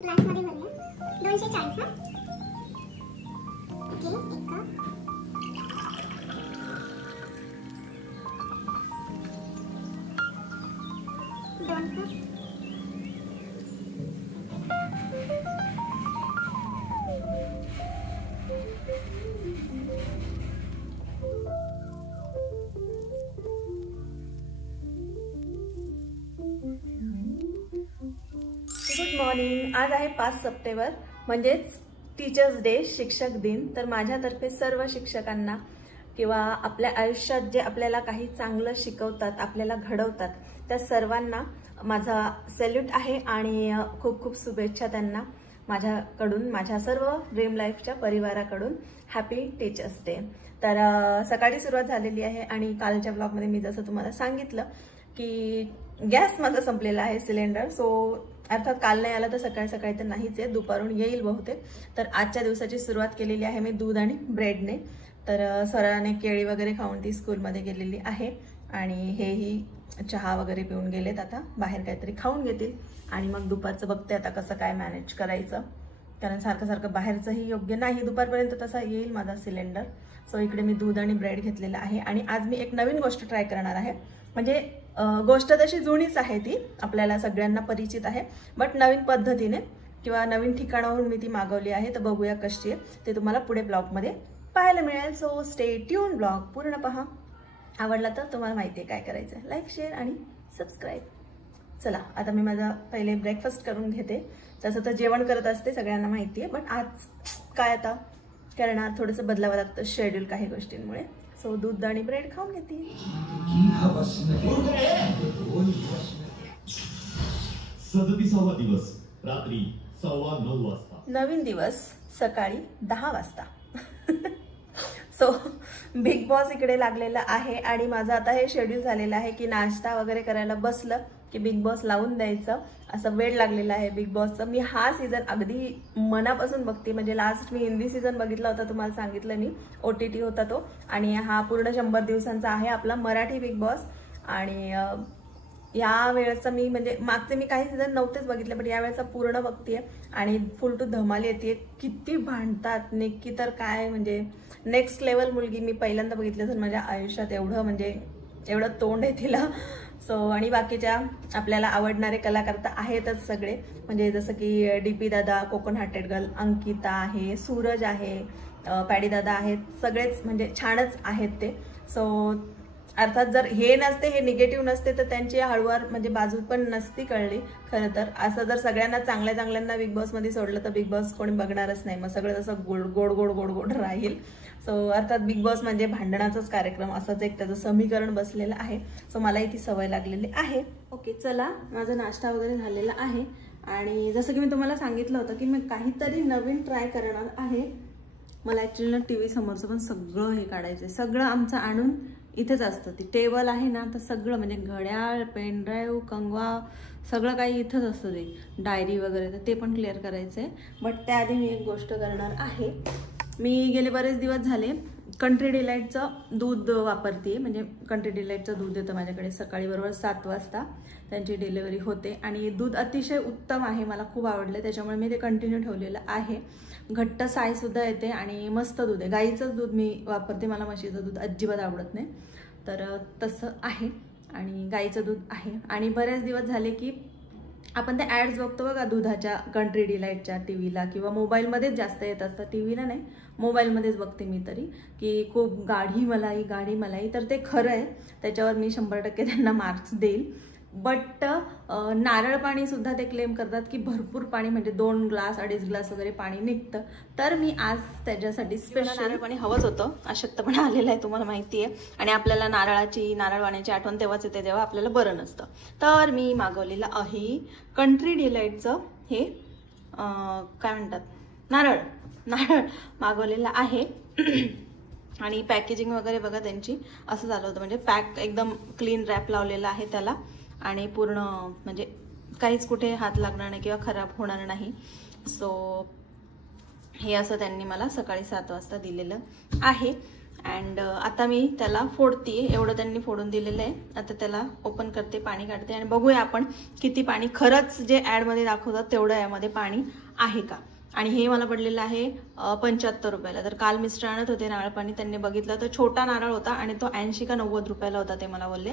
ग्लासमध्ये भरूया 240 ना. ओके, एक कप. दोन कप. Good morning. आज आहे 5 सप्टेंबर म्हणजेच टीचर्स डे, शिक्षक दिन. तर माझ्यातर्फे सर्व शिक्षकांना किंवा आपल्या आयुष्यात जे आपल्याला काही चांगलं शिकवतात, आपल्याला घडवतात, त्या सर्वांना माझा सॅल्यूट आहे आणि खूप खूप शुभेच्छा त्यांना माझ्याकडून, माझ्या सर्व ड्रीम लाईफच्या परिवाराकडून. Happy teachers day. तर सकाळी सुरुवात झालेली आहे आणि कालच्या ब्लॉगमध्ये मी जसं तुम्हाला सांगितलं की गॅस माझा संपलेला आहे, सिलेंडर. सो अर्थात काल नाही आला तर सकाळी सकाळी तर नाहीच आहे, दुपारून येईल बहुतेक. तर आजच्या दिवसाची सुरुवात केलेली आहे मी दूध आणि ब्रेडने. तर सराने केळी वगैरे खाऊन ती स्कूलमध्ये गेलेली आहे आणि हेही चहा वगैरे पिऊन गेलेत. आता बाहेर काहीतरी खाऊन घेतील आणि मग दुपारचं बघते आता कसं काय मॅनेज करायचं, कारण सारखं सारखं बाहेरचंही योग्य नाही. दुपारपर्यंत तसा येईल माझा सिलेंडर. सो इकडे मी दूध आणि ब्रेड घेतलेलं आहे आणि आज मी एक नवीन गोष्ट ट्राय करणार आहे. म्हणजे गोष्ट तशी जुनीच आहे, ती आपल्याला सगळ्यांना परिचित आहे, बट नवीन पद्धतीने किंवा नवीन ठिकाणावरून मी ती मागवली आहे. तर बघूया कशी आहे ते तुम्हाला पुढे ब्लॉगमध्ये पाहायला मिळेल. सो स्टे ट्यून, ब्लॉग पूर्ण पहा. आवडला तर तुम्हाला माहिती आहे काय करायचं आहे, लाईक, शेअर आणि सबस्क्राईब. चला आता मी माझा पहिले ब्रेकफास्ट करून घेते. तसं तर जेवण करत असते, सगळ्यांना माहिती आहे, बट आज काय आता करणार, थोडंसं बदलावं लागतं शेड्यूल काही गोष्टींमुळे. सो दूध आणि ब्रेड खाऊन घेते. 37वा दिवस, रात्री 9:15 वाजता. नवीन दिवस, सकाळी 10 वाजता. सो बिग बॉस इकडे लागलेला आहे आणि माझं आता हे शेड्यूल झालेलं आहे की नाश्ता वगैरे करायला बसलं की बिग बॉस लावून द्यायचं, असं वेळ लागलेला आहे बिग बॉसचं. मी हा सीझन अगदी मनापासून बघते. म्हणजे लास्ट मी हिंदी सीझन बघितला होता, तुम्हाला सांगितलं मी, OTT होता तो, आणि हा पूर्ण 100 दिवसांचा आहे आपला मराठी बिग बॉस. आणि या वेळेचं मी म्हणजे मागचे मी काही सीझन नव्हतेच बघितले, पण या वेळेचा पूर्ण बघतेय आणि फुल टू धमाल येते. किती भांडतात निक्की तर काय, म्हणजे नेक्स्ट लेवल मुलगी. मी पहिल्यांदा बघितलं तर माझ्या आयुष्यात एवढं म्हणजे एवढं तोंड आहे तिला. सो आणि बाकीच्या आपल्याला आवडणारे कलाकार तर आहेतच सगळे, म्हणजे जसं की DP दादा, कोकण हार्टेड गर्ल, अंकिता आहे, सूरज आहे, पॅडी दादा आहेत, सगळेच म्हणजे छानच आहेत ते. सो अर्थात जर हे नसते, हे निगेटिव्ह नसते तर त्यांची हळूवार म्हणजे बाजू पण नसती कळली खरं तर. असं जर सगळ्यांना चांगल्या चांगल्यांना बिग बॉसमध्ये सोडलं तर बिग बॉस कोणी बघणारच नाही, मग सगळं तसं गोड गोड गोड गोड गोड राहील. सो अर्थात बिग बॉस म्हणजे भांडणाचाच कार्यक्रम, असंच एक त्याचं समीकरण बसलेलं आहे. सो मलाही ती सवय लागलेली आहे. ओके, चला माझा नाश्ता वगैरे झालेला आहे आणि जसं की मी तुम्हाला सांगितलं होतं की मी काहीतरी नवीन ट्राय करणार आहे. मला ॲक्च्युली ना TV समोरचं पण सगळं हे काढायचं आहे. सगळं आमचं आणून इथेच असतं, ती टेबल आहे ना, तर सगळं म्हणजे घड्याळ, पेनड्राईव्ह, कंगवा, सगळं काही इथंच असतं, ते डायरी वगैरे, तर ते पण क्लिअर करायचं आहे. बट त्याआधी मी एक गोष्ट करणार आहे. मी गेले बरेच दिवस झाले कंट्री डिलाईटचं दूध वापरते. म्हणजे कंट्री डिलाईटचं दूध येतं माझ्याकडे सकाळी बरोबर 7 वाजता त्यांची डिलिव्हरी होते आणि दूध अतिशय उत्तम आहे, मला खूप आवडलं, त्याच्यामुळे मी ते कंटिन्यू ठेवलेलं आहे. घट्ट सायसुद्धा येते आणि मस्त दूध आहे. गाईचंच दूध मी वापरते, मला म्हशीचं दूध अजिबात आवडत नाही. तर तसं आहे आणि गाईचं दूध आहे. आणि बरेच दिवस झाले की आपण ते ॲड्स बघतो बघा दुधाच्या, कंट्री डिलाईटच्या TVला किंवा मोबाईलमध्येच जास्त येत असतं, TVला नाही, मोबाईलमध्येच बघते मी तरी, की खूप गाढी मलाई, गाढी मलाई. तर ते खरं आहे, त्याच्यावर मी 100% त्यांना मार्क्स देईल. बट नारळ पाणी सुद्धा ते क्लेम करतात की भरपूर पाणी, म्हणजे 2 ग्लास 2.5 ग्लास वगैरे पाणी निघतं. तर मी आज त्याच्यासाठी स्पेशल नारळ पाणी हवंच होतं. अशक्तपणा आलेला आहे तुम्हाला माहिती आहे, आणि आपल्याला नारळ पाण्याची आठवण तेव्हाच येते जेव्हा आपल्याला बरं नसतं. तर मी मागवलेलं आहे कंट्री डिलाईटचं हे काय म्हणतात, नारळ मागवलेलं आहे. आणि पॅकेजिंग वगैरे बघा त्यांची असं झालं होतं, म्हणजे पॅक एकदम क्लीन रॅप लावलेला आहे त्याला आणि पूर्ण म्हणजे काहीच कुठे हात लागणार नाही किंवा खराब होणार नाही. सो हे असं त्यांनी मला सकाळी 7 वाजता दिलेलं आहे. अँड आता मी त्याला फोडते. एवढं त्यांनी फोडून दिलेलं आहे. आता त्याला ओपन करते, पाणी काढते आणि बघूया आपण किती पाणी खरंच जे ॲडमध्ये दाखवतात तेवढं यामध्ये पाणी आहे का. आणि हे मला पडलेलं आहे 75 रुपयाला. तर काल मिस्टर आणत होते नारळ पाणी, त्यांनी बघितलं तर छोटा नारळ होता आणि तो 80 का 90 रुपयाला होता ते मला बोलले.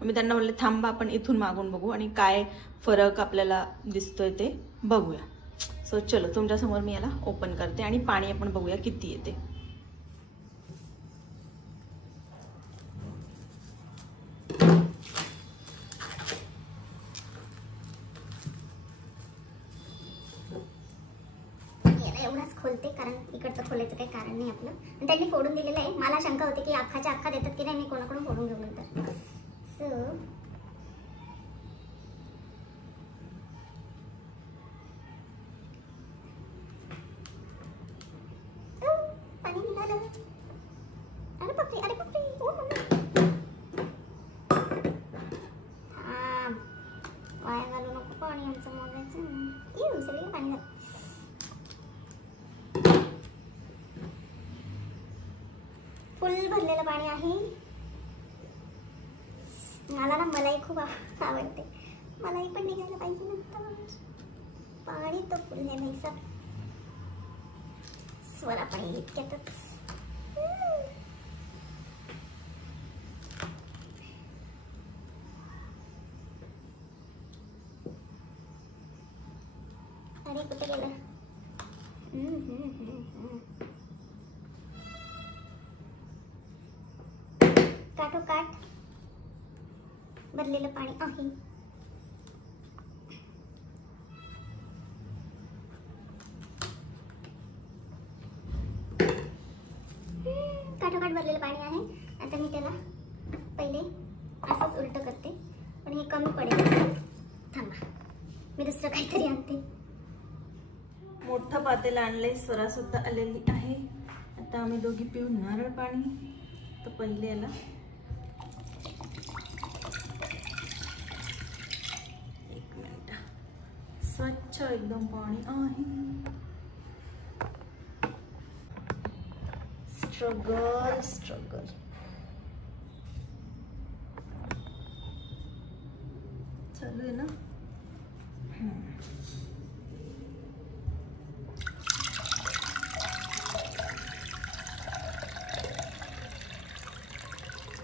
मी त्यांना बोलले थांबा आपण इथून मागून बघू आणि काय फरक आपल्याला दिसतोय ते बघूया. सो चलो तुमच्यासमोर मी याला ओपन करते आणि पाणी आपण बघूया किती येते. एवढाच खोलते कारण इकडचं खोलायचं काही कारण नाही आपलं. आणि त्यांनी फोडून दिलेलं आहे. मला शंका होती की अख्खाच्या अख्खा देतात की नाही, मी कोणाकडून फोडून घेऊ नंतर. सो पाणी निघालं. अरे बापरे, अरे बापरे. ओ मम्मी वाया घालू नको पाणी आमचं मोगायचं. येऊ सगळं पाणी झालं. फुल भरलेलं पाणी आहे. मला ना मलाई खूप आवडते. मलाई पण निघायला पाहिजे नंतर. पाणी तो फुल है भाई सब. स्वरा पाणी इतक्यातच. अरे कुठे गेलं. काठोकाठ भरलेलं पाणी आहे. काठोकाठ भरलेलं पाणी आहे. आता मी त्याला पहिले असंच उलट करते, पण हे कमी पडेल. थांबा मी दुसरं काहीतरी आणते. मोठं पातेलं आणलंय. स्वरा सुद्धा आलेली आहे. आता आम्ही दोघी पिऊ नारळ पाणी. तर पहिले याला एक मिनिट. स्वच्छ एकदम पाणी आहे. Struggle struggle. चालू आहे ना.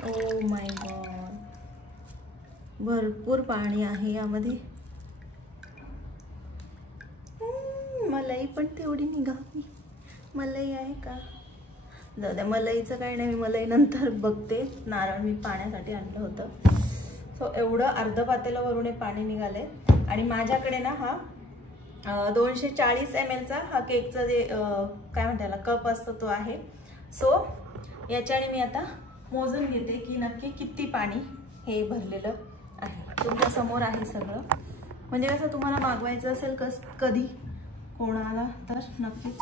ओ माय गॉड, भरपूर पाणी आहे यामध्ये. मलाई पण तेवढी निघावी. मलाई आहे का. जाऊ द्या, मलाईचं काय नाही, मी मलाई नंतर बघते. नारळ मी पाण्यासाठी आणलं होतं. सो एवढं अर्ध पातेल्यावरून हे पाणी निघाले. आणि माझ्याकडे ना हा 240 ml चा हा केकचा जे काय म्हणते त्याला कप असतो तो आहे. सो याच्याने मी आता मोजून घेते की नक्की किती पाणी हे भरलेलं आहे. तुमच्या समोर आहे सगळं. म्हणजे कसं तुम्हाला मागवायचं असेल कधी कोणाला तर नक्कीच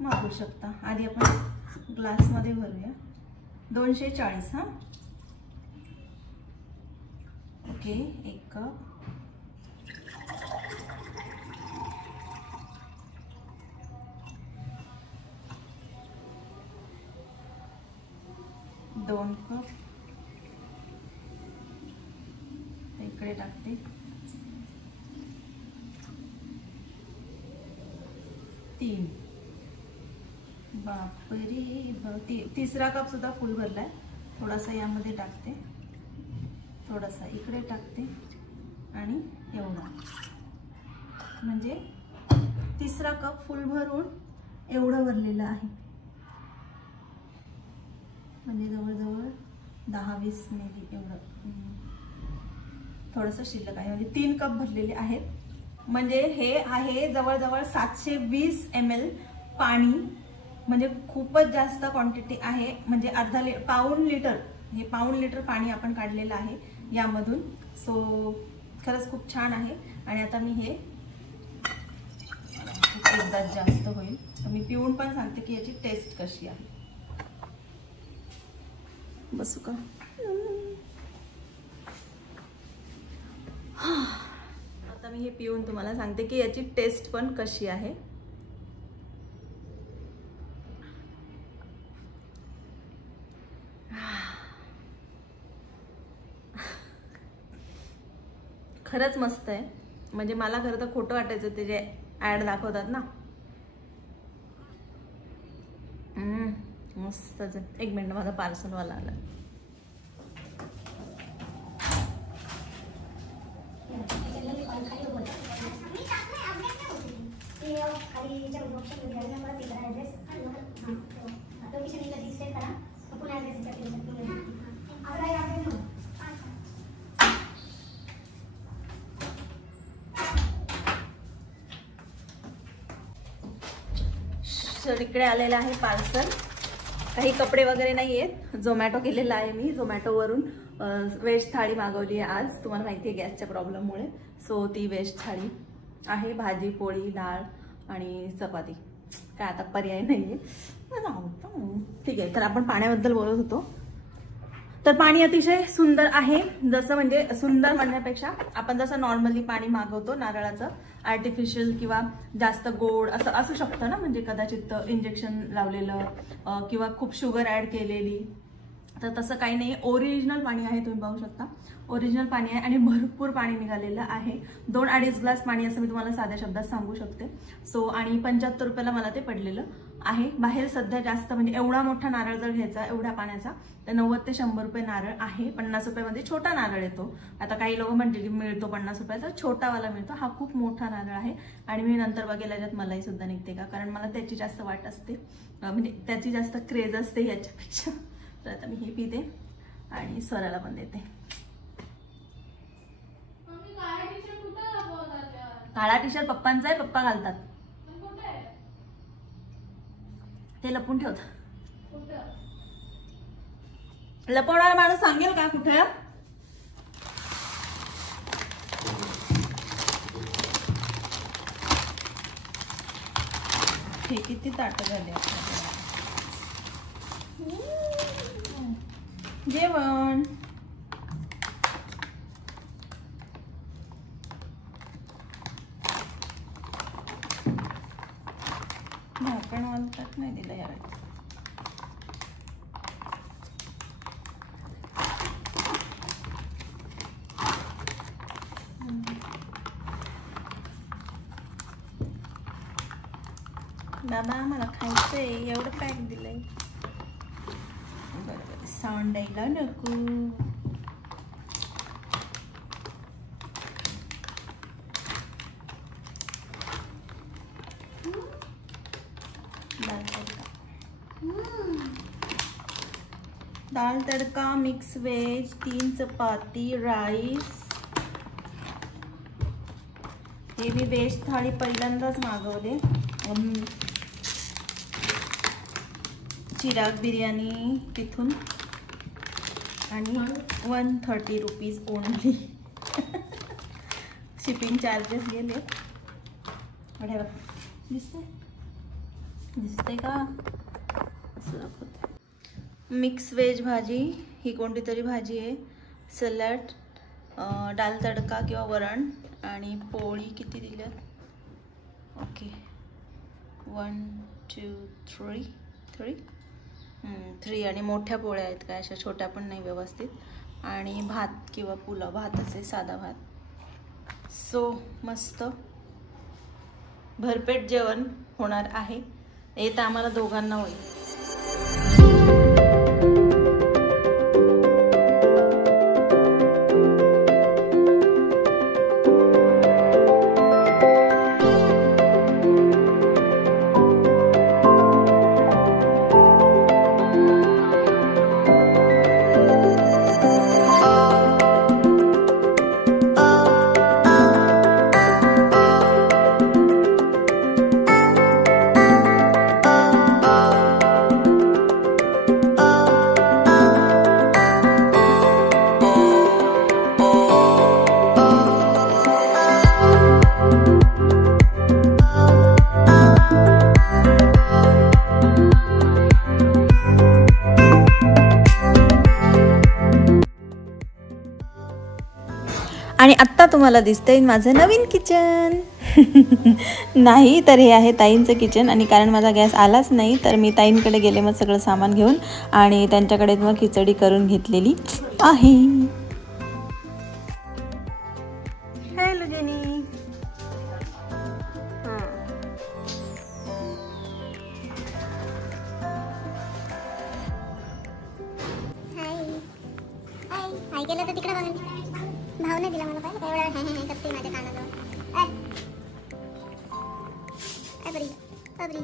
मागवू शकता. आधी आपण ग्लासमध्ये भरूया. 240. हां ओके. 1 कप. दोन कप इकडे टाकते. 3. बापरे, तिसरा कप सुद्धा फुल भरलाय. थोडासा यामध्ये टाकते, थोडासा इकडे टाकते आणि एवढा. म्हणजे तिसरा कप फुल भरून एवढं भरलेलं आहे. म्हणजे जवळजवळ 10-20 मिली एवढं. थोडंसं शिल्लक आहे. म्हणजे 3 कप भरलेले आहेत. म्हणजे हे आहे जवळजवळ 720 ml पाणी. म्हणजे खूपच जास्त क्वांटिटी आहे. म्हणजे पाऊण लिटर, हे पाऊण लिटर पाणी आपण काढलेलं आहे यामधून. सो खरंच खूप छान आहे. आणि आता मी हे एकदाच जास्त होईल तर मी पिऊन पण सांगते की याची टेस्ट कशी आहे. बसू का. आता मी हे पिऊन तुम्हाला सांगते की याची टेस्ट पण कशी आहे. खरंच मस्त आहे. म्हणजे मला खरं तर खोटं वाटायचं ते जे ॲड दाखवतात ना. मस्तच आहे. एक मिनिट, माझा पार्सलवाला आला. तर इकडे आलेलं आहे पार्सल. काही कपडे वगैरे नाही आहेत. झोमॅटो केलेला आहे मी. झोमॅटोवरून व्हेज थाळी मागवली आहे आज. तुम्हाला माहिती आहे गॅसच्या प्रॉब्लेममुळे. सो ती व्हेज थाळी आहे. भाजी, पोळी, डाळ आणि चपाती. काय आता पर्याय नाही आहे. ठीक आहे. तर आपण पाण्याबद्दल बोलत होतो. तर पाणी अतिशय सुंदर आहे. जसं म्हणजे सुंदर म्हणण्यापेक्षा आपण जसं नॉर्मली पाणी मागवतो नारळाचं, आर्टिफिशियल किंवा जास्त गोड असं असू शकतं ना. म्हणजे कदाचित इंजेक्शन लावलेलं किंवा खूप शुगर ॲड केलेली. तर तसं काही नाही. ओरिजिनल पाणी आहे. तुम्ही पाहू शकता ओरिजिनल पाणी आहे आणि भरपूर पाणी निघालेलं आहे. 2-2.5 ग्लास पाणी असं मी तुम्हाला साध्या शब्दात सांगू शकते. सो आणि 75 रुपयाला मला ते पडलेलं आहे. बाहेर सध्या जास्त म्हणजे एवढा मोठा नारळ जर घ्यायचा एवढ्या पाण्याचा तर 90 ते 100 रुपये नारळ आहे. 50 रुपयामध्ये छोटा नारळ येतो. आता काही लोक म्हणतील की मिळतो 50 रुपयाचा, छोटावाला मिळतो. हा खूप मोठा नारळ आहे. आणि मी नंतर बघेल याच्यात मलाई सुद्धा निघते का, कारण मला त्याची जास्त वाट असते. म्हणजे त्याची जास्त क्रेज असते याच्यापेक्षा. तर आता मी हे पिते आणि स्वराला पण देते. काळा टी शर्ट पप्पांचा आहे. पप्पा घालतात. ते लपून ठेवतात. लपवणारा माणूस सांगेल का कुठे? हे किती ताट झाले जेवण. झाकण वालतात नाही दिलं यावेळी. बाबा मला खायचंय. एवढं पॅक दिलंय. बरोबर सांडायला नको. दाल तड़का, मिक्स वेज, 3 चपाती, राईस. हे मी वेज थाळी पहिल्यांदाच मागवले. चिराग बिर्याणी तिथून आणि 130 रुपीज ओनली. शिपिंग चार्जेस गेले. दिसते का? मिक्स वेज भाजी. ही कोणती तरी भाजी आहे. सॅलड, दाल तडका किंवा वरण आणि पोळी. किती दिल्यात? ओके 1 2 3 आणि मोठ्या पोळ्या आहेत काय, अशा छोट्या पण नाही व्यवस्थित. आणि भात किंवा पुलाव. भातच आहे, साधा भात. सो मस्त भरपेट जेवण होणार आहे. हे तर आम्हाला दोघांना होईल. आणि आत्ता तुम्हाला दिसतंय माझं नवीन किचन. नाही तर हे आहे ताईंचं किचन. आणि कारण माझा गॅस आलाच नाही तर मी ताईंकडे गेले मग सगळं सामान घेऊन आणि त्यांच्याकडे मग खिचडी करून घेतलेली आहे. नाही केलं तर तिकडे बघा. भाव नाही दिला मला पाहिलं काय एवढा हे करते माझ्या कानाजवळ. अबरी अबरी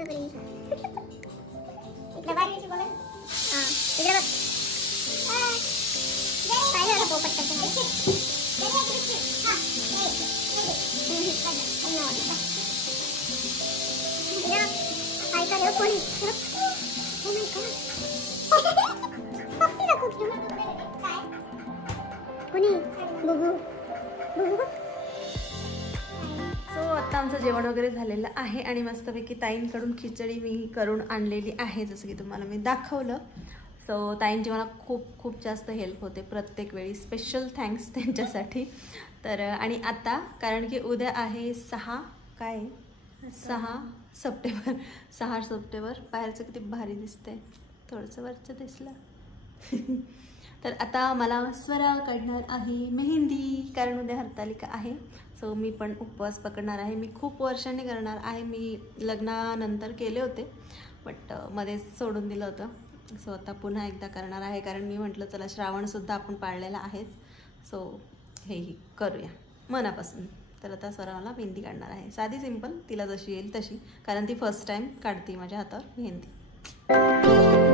अबरी इकडे बघ. हां इकडे बघ. काय झालं पोपट कसं कोणी बुबू बुबू. सो आता आमचं जेवण वगैरे झालेलं आहे आणि मस्तपैकी ताईंकडून खिचडी मी करून आणलेली आहे, जसं की तुम्हाला मी दाखवलं. सो ताईंची मला खूप खूप जास्त हेल्प होते प्रत्येक वेळी. स्पेशल थँक्स त्यांच्यासाठी. तर आणि आता कारण की उद्या आहे 6 सप्टेंबर. बाहेरचं किती भारी दिसतंय, थोडंसं वरचं दिसलं. तर आता मला स्वरा काढणार आहे मेहंदी, कारण उद्या हरतालिका आहे. सो मी पण उपवास पकडणार आहे. मी खूप वर्षांनी करणार आहे. मी लग्नानंतर केले होते बट मध्ये सोडून दिलं होतं. सो आता पुन्हा एकदा करणार आहे, कारण मी म्हटलं चला श्रावणसुद्धा आपण पाळलेला आहेच. सो हेही करूया मनापासून. तर आता स्वरा मला मेहंदी काढणार आहे, साधी सिंपल, तिला जशी येईल तशी, कारण ती फर्स्ट टाईम काढते माझ्या हातावर मेहंदी.